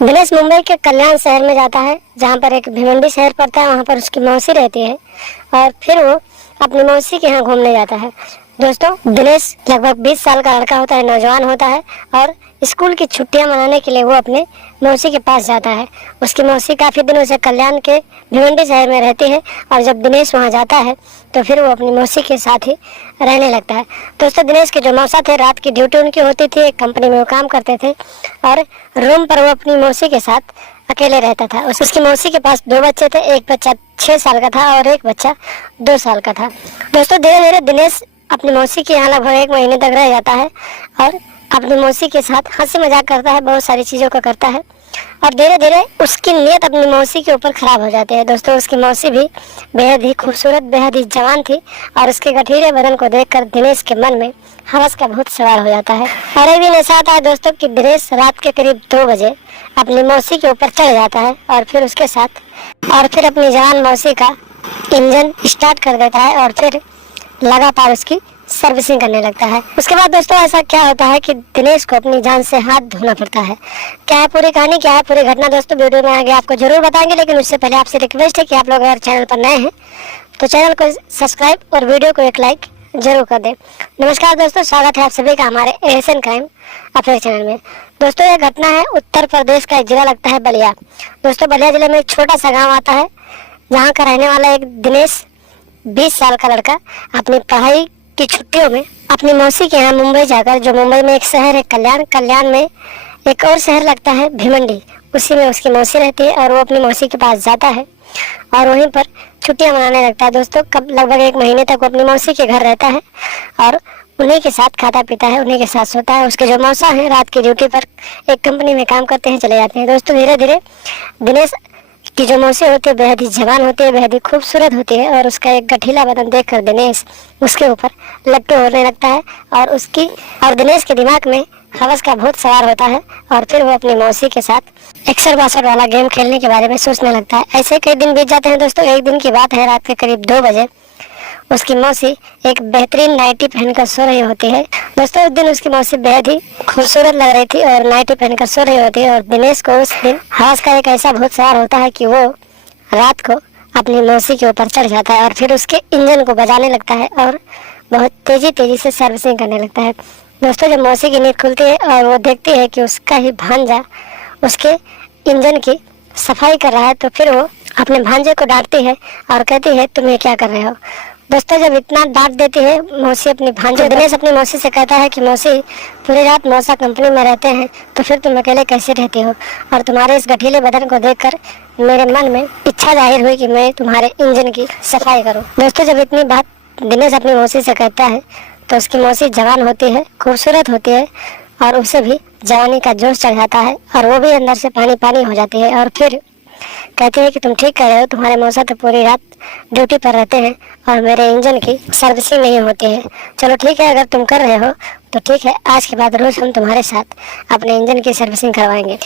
दिनेश मुंबई के कल्याण शहर में जाता है, जहाँ पर एक भिवंडी शहर पड़ता है। वहाँ पर उसकी मौसी रहती है और फिर वो अपनी मौसी के यहाँ घूमने जाता है। दोस्तों, दिनेश लगभग 20 साल का लड़का होता है, नौजवान होता है और स्कूल की छुट्टियां मनाने के लिए वो अपने मौसी के पास जाता है। उसकी मौसी काफ़ी दिनों से कल्याण के भिवंडी शहर में रहती है और जब दिनेश वहाँ जाता है तो फिर वो अपनी मौसी के साथ ही रहने लगता है। दोस्तों, दिनेश के जो मौसा थे, रात की ड्यूटी उनकी होती थी, एक कंपनी में वो काम करते थे और रूम पर वो अपनी मौसी के साथ अकेले रहता था। उसकी मौसी के पास 2 बच्चे थे, एक बच्चा 6 साल का था और एक बच्चा 2 साल का था। दोस्तों, धीरे धीरे दिनेश अपनी मौसी के यहाँ लगभग 1 महीने तक रह जाता है और अपनी मौसी के साथ हंसी मजाक करता है, बहुत सारी चीज़ों को करता है और धीरे धीरे उसकी नीयत अपनी मौसी के ऊपर खराब हो जाती है। दोस्तों, उसकी मौसी भी बेहद ही खूबसूरत, बेहद ही जवान थी और उसके गठीले बदन को देखकर दिनेश के मन में हवस का भूत सवार हो जाता है। और एक दिन ऐसा आता है दोस्तों कि दिनेश रात के करीब 2 बजे अपनी मौसी के ऊपर चढ़ जाता है और फिर उसके साथ अपनी जवान मौसी का इंजन स्टार्ट कर देता है और फिर लगातार उसकी सर्विसिंग करने लगता है। उसके बाद दोस्तों ऐसा क्या होता है कि दिनेश को अपनी जान से हाथ धोना पड़ता है। क्या है पूरी कहानी, क्या है पूरी घटना, दोस्तों वीडियो में आगे आपको जरूर बताएंगे, लेकिन उससे पहले आपसे रिक्वेस्ट है कि आप लोग अगर चैनल पर नए हैं तो चैनल को सब्सक्राइब और वीडियो को एक लाइक जरूर कर दें। नमस्कार दोस्तों, स्वागत है आप सभी का हमारे एएसएन क्राइम अफेयर चैनल में। दोस्तों, यह घटना है उत्तर प्रदेश का एक जिला लगता है बलिया। दोस्तों, बलिया जिले में एक छोटा सा गाँव आता है, जहाँ का रहने वाला एक दिनेश 20 साल का लड़का अपनी पढ़ाई की छुट्टियों में अपनी मौसी के यहाँ मुंबई जाकर, जो मुंबई में एक शहर है कल्याण में एक और शहर लगता है भिवंडी, उसी में उसकी मौसी रहती है और वो अपनी मौसी के पास जाता है और वहीं पर छुट्टियां मनाने लगता है। दोस्तों, लगभग 1 महीने तक वो अपनी मौसी के घर रहता है और उन्हीं के साथ खाता पीता है, उन्हीं के साथ सोता है। उसके जो मौसा हैं रात की ड्यूटी पर एक कंपनी में काम करते हैं, चले जाते हैं। दोस्तों, धीरे धीरे दिनेश की जो मौसी होती है बेहद ही जवान होती है, बेहद ही खूबसूरत होती है और उसका एक गठीला बदन देखकर दिनेश उसके ऊपर लट्टू होने लगता है और दिनेश के दिमाग में हवस का भूत सवार होता है और फिर वो अपनी मौसी के साथ एक्सर बासर वाला गेम खेलने के बारे में सोचने लगता है। ऐसे कई दिन बीत जाते हैं। दोस्तों, एक दिन की बात है, रात के करीब 2 बजे उसकी मौसी एक बेहतरीन नाइटी पहनकर सो रही होती है। दोस्तों, उस दिन उसकी मौसी बेहद ही खूबसूरत लग रही थी और नाइटी पहनकर सो रही होती है और दिनेश को उस दिन हवस का एक ऐसा भूत सवार होता है कि वो रात को अपनी मौसी के ऊपर चढ़ जाता है और फिर उसके इंजन को बजाने लगता है और बहुत तेजी से सर्विसिंग करने लगता है। दोस्तों, जब मौसी की नींद खुलती है और वो देखती है कि उसका ही भांजा उसके इंजन की सफाई कर रहा है, तो फिर वो अपने भांजे को डांटती है और कहती है, तुम ये क्या कर रहे हो। दोस्तों, जब इतना डांट देती है मौसी अपनी भांजे, दिनेश अपनी मौसी से कहता है कि मौसी, पूरी रात मौसा कंपनी में रहते हैं तो फिर तुम अकेले कैसे रहती हो, और तुम्हारे इस गठीले बदन को देखकर मेरे मन में इच्छा जाहिर हुई कि मैं तुम्हारे इंजन की सफाई करूं। दोस्तों, जब इतनी बात दिनेश अपनी मौसी से कहता है तो उसकी मौसी जवान होती है, खूबसूरत होती है और उसे भी जवानी का जोश चढ़ जाता है और वो भी अंदर से पानी पानी हो जाती है और फिर कहती है कि तुम ठीक कह रहे हो, तुम्हारे मौसा तो पूरी रात ड्यूटी पर रहते हैं और मेरे इंजन की सर्विसिंग नहीं होती है। चलो ठीक है, अगर तुम कर रहे हो तो ठीक है, आज के बाद रोज हम तुम्हारे साथ अपने इंजन की सर्विसिंग करवाएंगे।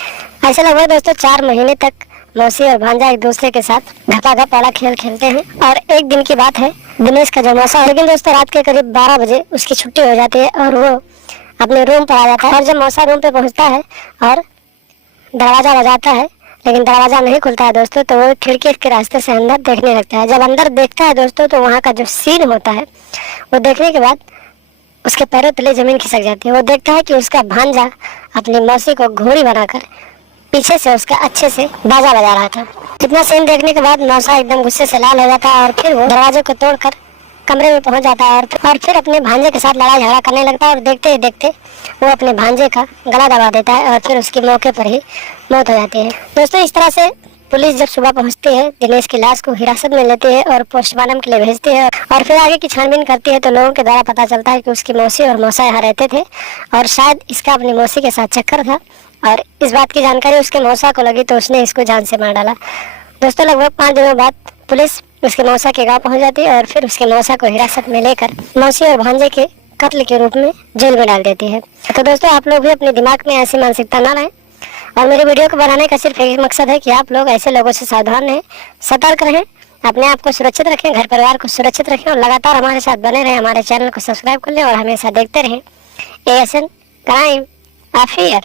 ऐसा लगभग दोस्तों 4 महीने तक मौसी और भांजा एक दूसरे के साथ घपाघप वाला खेल खेलते हैं। और एक दिन की बात है, दिनेश का जो मौसा, लेकिन दोस्तों रात के करीब 12 बजे उसकी छुट्टी हो जाती है और वो अपने रूम पर आ जाता है। और जब मौसा रूम पे पहुंचता है और दरवाजा बजाता है लेकिन दरवाजा नहीं खुलता है दोस्तों, तो वो खिड़की के रास्ते से अंदर देखने लगता है। जब अंदर देखता है दोस्तों तो वहाँ का जो सीन होता है वो देखने के बाद उसके पैरों तले जमीन खिसक जाती है। वो देखता है कि उसका भांजा अपनी मौसी को घोड़ी बनाकर पीछे से उसका अच्छे से बाजा बजा रहा था। इतना सीन देखने के बाद मौसा एकदम गुस्से से लाल हो जाता है और फिर वो दरवाजे को तोड़कर कमरे में पहुंच जाता है और फिर अपने भांजे के साथ लड़ाई झगड़ा करने लगता है और देखते ही देखते वो अपने भांजे का गला दबा देता है और फिर उसकी मौके पर ही मौत हो जाती है। दोस्तों, इस तरह से पुलिस जब सुबह पहुंचती है, दिनेश की लाश को हिरासत में लेती है और पोस्टमार्टम के लिए भेजती है और फिर आगे की छानबीन करती है, तो लोगों के द्वारा पता चलता है कि उसकी मौसी और मौसा यहाँ रहते थे और शायद इसका अपनी मौसी के साथ चक्कर था और इस बात की जानकारी उसके मौसा को लगी तो उसने इसको जान से मार डाला। दोस्तों, लगभग 5 दिनों बाद पुलिस उसके मौसा के गांव पहुंच जाती है और फिर उसके मौसा को हिरासत में लेकर मौसी और भांजे के कत्ल के रूप में जेल में डाल देती है। तो दोस्तों, आप लोग भी अपने दिमाग में ऐसी मानसिकता ना लाएं और मेरे वीडियो को बनाने का सिर्फ एक मकसद है कि आप लोग ऐसे लोगों से सावधान रहें, सतर्क रहें, अपने आप को सुरक्षित रखें, घर परिवार को सुरक्षित रखें और लगातार हमारे साथ बने रहें। हमारे चैनल को सब्सक्राइब कर लें और हमेशा देखते रहें एएसएन क्राइम अफेयर।